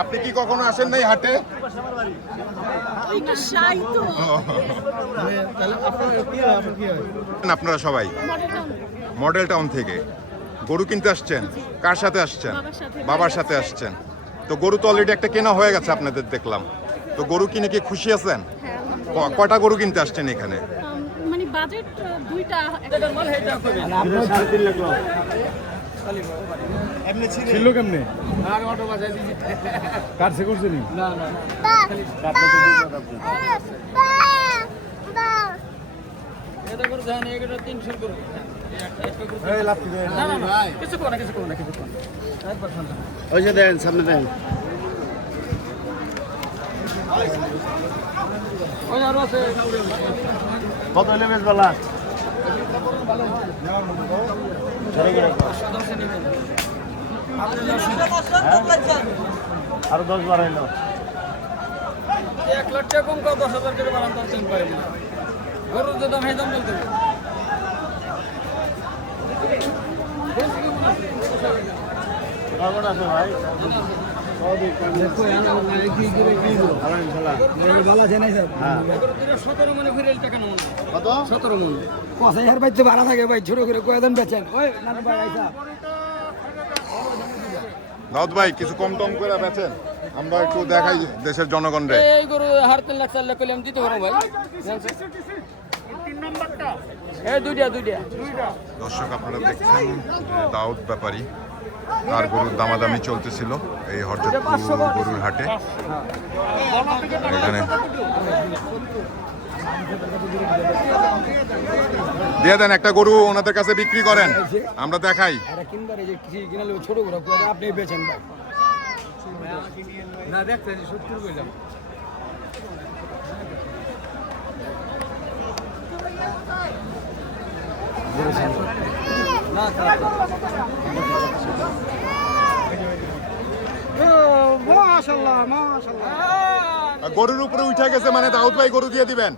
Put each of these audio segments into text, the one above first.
আপনি কি কখনো আসেন নাই হাটে? আপনারা সবাই মডেল টাউন থেকে গরু কিনতে আসছেন? কার সাথে আসছেন? বাবার সাথে আসছেন। তো গরু তো অলরেডি একটা কেনা হয়ে গেছে আপনাদের দেখলাম। তো গরু কিনে কি খুশি আছেন? কয়টা গরু কিনতে আসছেন এখানে? মানে বাজেট দুইটা ছিল কেমনে কাটছে করছে নি দেন সামনে দেন কত হলে বেশ বলা আরো 10 বাড়াইলো 1 লাখ টাকা কম 10,000 করে বাড়ান তো চিন্তা পারি না গরুর যে দাম সেই দাম বলতে কেমন আছে ভাই দাউদ ভাই কিছু কম টম করে বেচেন, আমরা একটু দেখাই দেশের জনগণরে। এই গরু 3.5 লাখ 4 লাখ কইলে আমি দিতে পারবো ভাই। এই দুইটা দর্শক আপনারা দেখছেন দাউদ ব্যাপারী আর গরুর দামাদামি চলতেছিল এই হরজতপুর গরুর হাটে। এখানে দিয়ে দেন একটা গরু ওনাদের কাছে বিক্রি করেন, আমরা দেখাই। গরুর উপরে উঠে গেছে মানে দাউদ ভাই গরু দিয়ে দিবেন।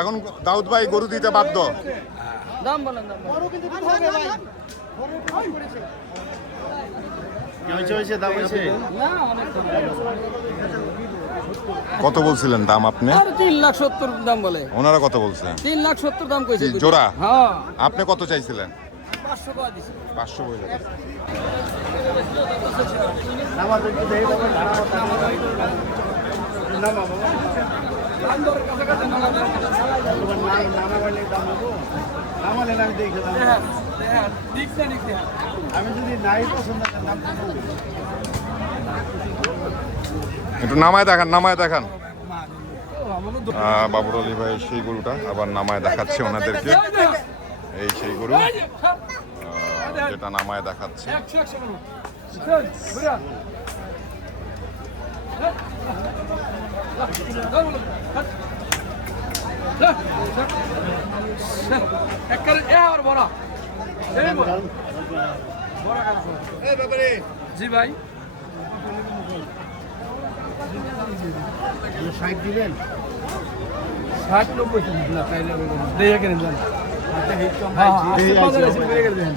এখন দাউদ ভাই গরু দিতে বাধ্য। দাম বলেন কত বলছিলেন দাম আপনি? 3,70,000 দাম বলে। ওনারা কত বলছেন? 3,70,000 দাম কইছে জোড়া। হ্যাঁ আপনি কত চাইছিলেন? 500 টাকা দিছি। 500 বলে। আমি যদি নাই পছন্দ একটু নামায় দেখান। বাবুর আলী ভাই সেই গরুটা আবার নামায় দেখাচ্ছে ওনাদেরকে। এই সেই গরু যেটা নামায় দেখাচ্ছে। জি ভাই 60 দিবেন 60-90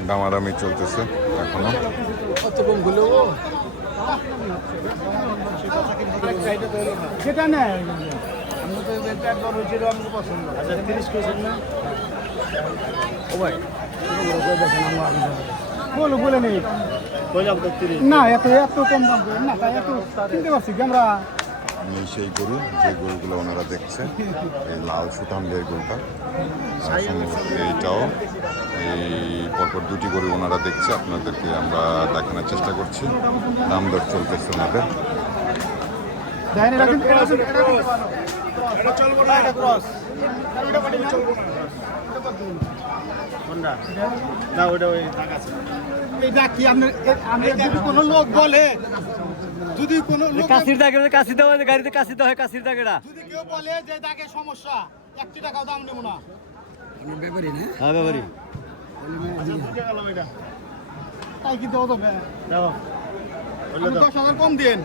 দামাদামি চলতেছে এখনো। কত কম গুলো সেটা নেই আমি তো একবার হয়েছিল আমাকে পছন্দ। আচ্ছা 30 কোয়েছেন না ও ভাই বলে নেই কইলাম তো 30 না এত কম দাম করে না তাই এত কিনতে পারছি কি আমরা। সেই গরু যে গরুগুলো ওনারা দেখছেন এই লাল সুতামদের গরুটা, এইটাও এই পরপর দুটি গরু ওনারা দেখছে, আপনাদেরকে আমরা দেখানোর চেষ্টা করছি। দাম দর চলতেছে ওনাদের। কোনো লোক বলে যদি কোনো কাশির দাগে কাশি দেওয়া গাড়িতে কাশি দেওয়া হয় কাশির দাগেটা যদি কেউ বলে যে দাগে সমস্যা 1 টাকাও দাম নেব না। আপনার ব্যাপারই না? হ্যাঁ ব্যাপারই। তাই কি দাও তবে দাও 10,000 কম দিন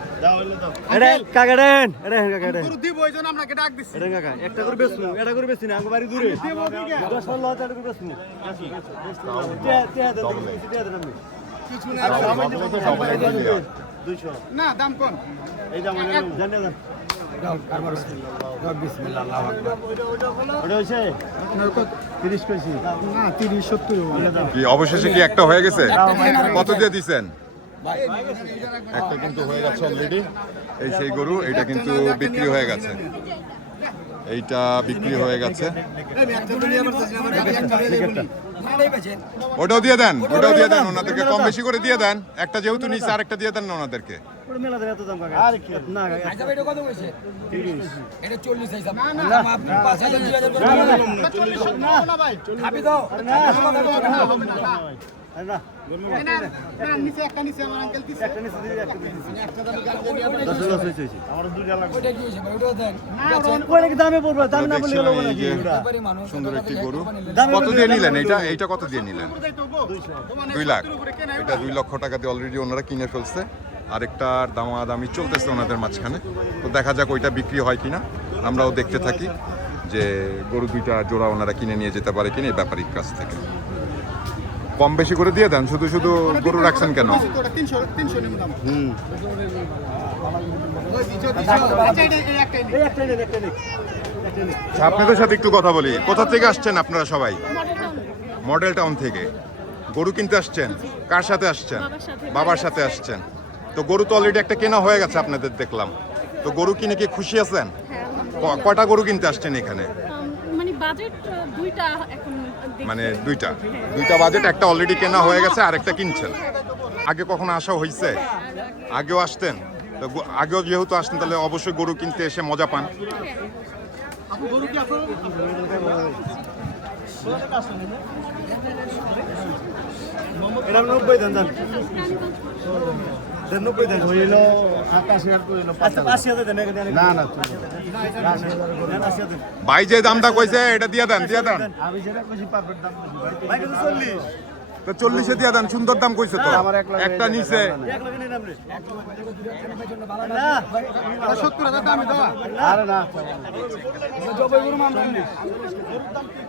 এটা কাকা দেন, এটা কাকা দেন। গরু দিব ওই জন্য আপনাকে ডাক দিচ্ছি। এটা কাকা একটা করে বেচমু, এটা করে বেচি না, আমার বাড়ি দূরে। 10-16,000 করে বেচমু। টিয়া দেন আপনি। কিছু না, আর সামান্য কত সবাই দেন 200। না দাম কোন এই দাম মানে জানেন না। বিসমিল্লাহ আল্লাহু আকবার। ওটা হইছে 30 কইছি। না 30 70 কি অবশেষে কি একটা হয়ে গেছে? কত দিয়ে দিছেন? একটা কিন্তু হয়ে গেছে অলরেডি। এই সেই গরু, এটা কিন্তু বিক্রি হয়ে গেছে। এইটা বিক্রি হয়ে গেছে। ওটাও দিয়ে দেন, ওটাও দিয়ে দেন ওনাদেরকে, কম বেশি করে দিয়ে দেন। একটা যেহেতু নিচে আরেকটা দিয়ে দেন না ওনাদেরকে। ওটা মেলা দেন এত দাম কাকা। আর কি না কাকা। আচ্ছা এটা কত কইছে? 30। এটা 40 হিসাব। না, না। আপনি 5,000 2000 করে না, না, দিবেন। না। 40 না ভাই খাবি দাও। আরে না, হবে না না আরে না। না নিচে একটা নিচে আমার আঙ্কেল দিছে একটা নিচে দিয়ে একটা দিছি। একটা দাম গাল দিয়ে 10 হইছে। আমার 2টা লাগবে। ওইটা কি হইছে ভাই? ওটা দেন। কইলে কি দামে পড়বে? দাম না বললে দেখছিলাম হলো না এই কি যে ওটা? ব্যাপারী মানুষ। সুন্দর একটি গরু। দামে কত বললে দিয়ে দামে নিলেন বললে এইটা? হলো। এইটা কত দিয়ে নিলেন? 2 লাখ। এটা 2 লক্ষ টাকা দিয়ে অলরেডি ওনারা কিনে ফেলছে। আরেকটার দামাদামি চলতেছে ওনাদের মাঝখানে। তো দেখা যাক ওইটা বিক্রি হয় কিনা। আমরাও দেখতে থাকি যে গরু দুইটা জোড়া ওনারা কিনে নিয়ে যেতে পারে কিনা এই ব্যাপারীর কাছ থেকে। কম বেশি করে দিয়ে দেন, শুধু শুধু গরু রাখছেন কেন? 300 নিম দাম হুম। আচ্ছা এটা এই একটাই নি এই একটা নেই, একটা নেই। একটা নেই। আচ্ছা, আপনাদের সাথে একটু কথা বলি। কোথা থেকে আসছেন আপনারা সবাই? মডেল টাউন মডেল টাউন থেকে। গরু কিনতে আসছেন? কার সাথে আসছেন? বাবার সাথে। বাবার সাথে আসছেন। তো গরু তো অলরেডি একটা কেনা হয়ে গেছে আপনাদের দেখলাম। তো গরু কিনে কি খুশি আছেন? হ্যাঁ আলহামদুলিল্লাহ। কয়টা গরু কিনতে আসছেন এখানে? মানে বাজেট দুইটা এখন দেখছি। মানে দুইটা বাজেট, একটা অলরেডি কেনা হয়ে গেছে, আরেকটা কিনছেন। আগে কখনো আসা হয়েছে? আগেও আসতেন? তো আগেও যেহেতু আসতেন তাহলে অবশ্যই গরু কিনতে এসে মজা পান। এটা 90 দেন দেন। দেন 90 দেন। হইল 80,000 কইল আচ্ছা 80,000 দেন এখানে। না না দেন 80,000 দেন। ভাই যে দামটা কইছে এটা দিয়ে দেন, দিয়ে দেন। আমি যেটা কইছি পারফেক্ট দাম কইছি ভাই কত 40? তো 40-এ দিয়ে দেন, সুন্দর দাম কইছে তো। আমার 1 লাখ একটা নিচে 1 লাখ নিন আপনি। না। 70,000 দামই দাও আরে না জবাই গরু আমরা নি।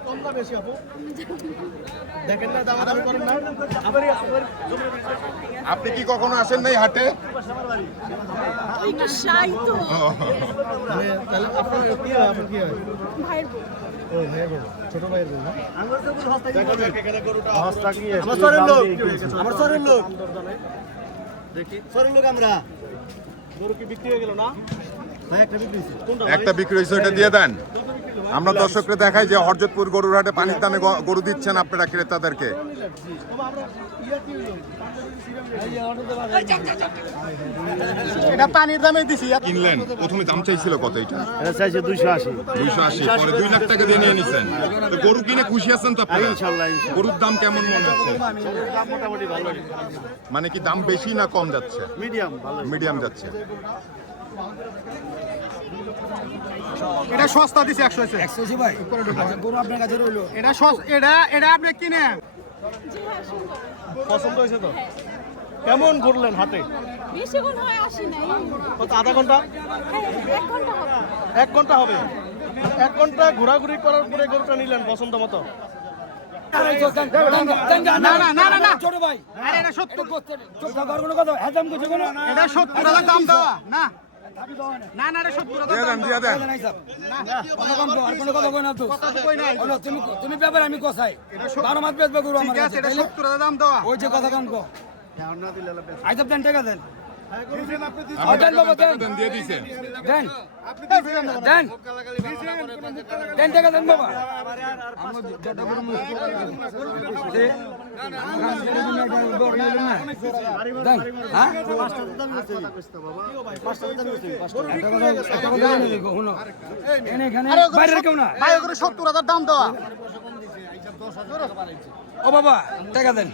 কম না বেশি আপু দেখেন না দাম দাম করেন না আপনি কি কখনো আসেন নাই হাটে? ওইটা শাই তো তাহলে আপনার কি হয় আপনার কি হয় ভাইয়ের বউ। ও ভাই ছোট ভাইয়ের বউ না আমার তো পুরো হস্তা কি হস্তা কি আমার সরের লোক। আমার সরের লোক। দেখি সরের লোক আমরা। গরু কি বিক্রি হয়ে গেল না ভাই একটা বিক্রি হইছে। কোনটা? একটা বিক্রি হয়েছে, ওটা দিয়ে দেন। আমরা দর্শকরা দেখাই যে হরজতপুর গরুর হাটে পানির দামে গরু দিচ্ছেন আপনারা ক্রেতাদেরকে। এটা পানির দামে দিছি কিনলেন, প্রথমে দাম চাইছিল কত এটা? এটা চাইছে 280। 280, পরে 2 লাখ টাকা দিয়ে নিয়ে নিছেন। তো গরু কিনে খুশি আছেন তো আপনারা? ইনশাআল্লাহ। গরুর দাম কেমন মনে হচ্ছে? দাম মোটামুটি ভালো। মানে কি দাম বেশি না কম যাচ্ছে? মিডিয়াম ভালো। মিডিয়াম যাচ্ছে। এটা সস্তা দিছি 100 এসে 180 ভাই। আচ্ছা গরু আপনার কাছে রইলো। এটা এটা আপনি কিনে জি হ্যাঁ সুন্দর। পছন্দ হয়েছে তো কেমন ঘুরলেন হাটে বেশিক্ষণ হয় আসি নাই। কত আধা ঘন্টা হ্যাঁ, 1 ঘন্টা হবে। 1 ঘন্টা হবে 1 ঘন্টা ঘোরাঘুরি করার পরে গরুটা নিলেন পছন্দ মতো না না না না না ছোট ভাই। আরে এটা 70 এটা গোস্তের ছোট গরুগুলো কত? হেজাম কইছে কোন? এটা 70,000 দাম দেওয়া না না না এটা 70,000 দিয়ে দেন, দাম দিয়ে দেন। কত কম কো? আর কোনো কথা কই না তো। কথা তো কই নাই হলো তুমি ব্যাপারে আমি কসাই। 12 মাস বেচবে গরু আমার ঠিক আছে কাছে। এটা তাইলে 70,000 দাম দেওয়া ওই যে কথা কম কো। না দিলে আইতাম দেন টাকা দেন। আপনি দেন বাবা, টাকা দেন। দেন, দিয়ে দিছেন। দেন আপনি দিছেন না দেন দেন টাকা দেন বাবা। আমার যেটা গরু দেন হ্যাঁ এখানে বাইরের কেউ না। ভাই ওগুলো 70,000 দাম দেওয়া ও বাবা টাকা দেন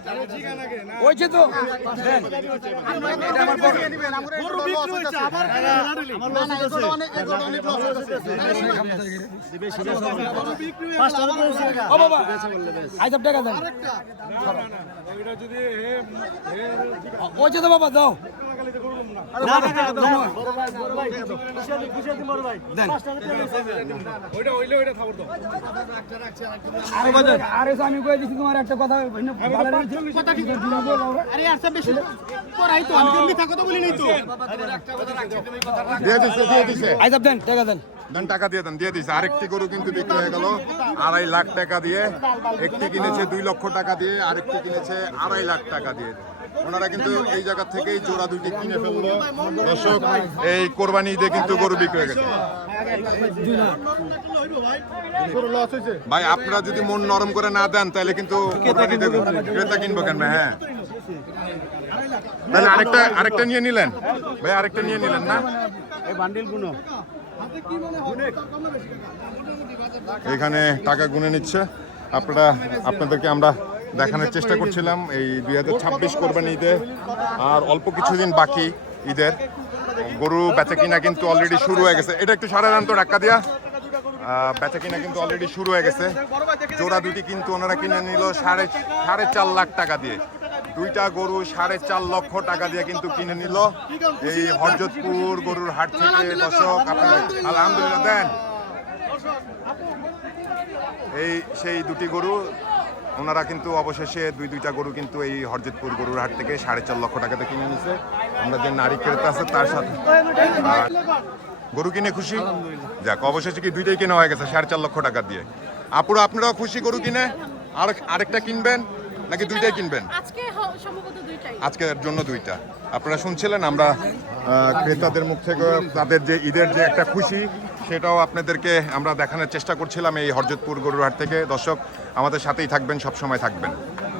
ওইছে তো দেন এটা আমার বড়। গরু বিক্রি হয়েছে আবার না না এগুলো অনেক লস হচ্ছে ও বাবা আইসব টাকা দেন ওইছে তো বাবা দাও আরে আমি কয়ে দিচ্ছি তোমার একটা কথা আরে আচ্ছা বেশি পড়াই তো আমি মিথ্যা কথা বলি নাই তো দিয়ে দিছে আইসব দেন টাকা দেন দেন টাকা দিয়ে দিছে আরেকটি গরু কিন্তু বিক্রি হয়ে গেল 2.5 লাখ টাকা দিয়ে। একটি কিনেছে 2 লক্ষ টাকা দিয়ে, আরেকটি কিনেছে 2.5 লাখ টাকা দিয়ে। ওনারা কিন্তু এই জায়গা থেকেই জোড়া দুটি কিনে ফেললো। দর্শক এই কোরবানি ঈদে কিন্তু গরু বিক্রি হয়ে গেছে। ভাই আপনারা যদি মন নরম করে না দেন তাহলে কিন্তু কোরবানিতে ক্রেতা কিনবো কেন? হ্যাঁ তাহলে আরেকটা নিয়ে নিলেন ভাই, আরেকটা নিয়ে নিলেন না? এই বান্ডিল গুলো এখানে টাকা গুনে নিচ্ছে। আপনাদেরকে আমরা দেখানোর চেষ্টা করছিলাম এই 2026 কোরবানি ঈদে আর অল্প কিছুদিন বাকি ঈদের। গরু বেচা কিনা কিন্তু অলরেডি শুরু হয়ে গেছে। এটা একটু সারা রান তো টাকা দিয়া বেচা কিনা কিন্তু অলরেডি শুরু হয়ে গেছে। জোড়া দুটি কিন্তু ওনারা কিনে নিল 4.5 লাখ টাকা দিয়ে। দুইটা গরু 4.5 লক্ষ টাকা দিয়ে কিন্তু কিনে নিল এই হরজতপুর গরুর হাট থেকে। দর্শক আপনারা আলহামদুলিল্লাহ দেন। এই সেই দুটি গরু ওনারা কিন্তু অবশেষে দুইটা গরু কিন্তু এই হরজতপুর গরুর হাট থেকে 4.5 লক্ষ টাকাতে কিনে নিছে। আমরা যে নারী ক্রেতা আছে তার সাথে গরু কিনে খুশি? যাক, অবশেষে কি দুইটাই কেনা হয়ে গেছে 4.5 লক্ষ টাকা দিয়ে। আপনারাও খুশি গরু কিনে? আরেকটা কিনবেন নাকি দুইটাই কিনবেন? আজকে সম্ভবত দুইটাই, আজকের জন্য দুইটা। আপনারা শুনছিলেন আমরা ক্রেতাদের মুখ থেকে তাদের যে ঈদের যে একটা খুশি সেটাও আপনাদেরকে আমরা দেখানোর চেষ্টা করছিলাম এই হরজতপুর গরুর হাট থেকে। দর্শক আমাদের সাথেই থাকবেন, সব সময় থাকবেন।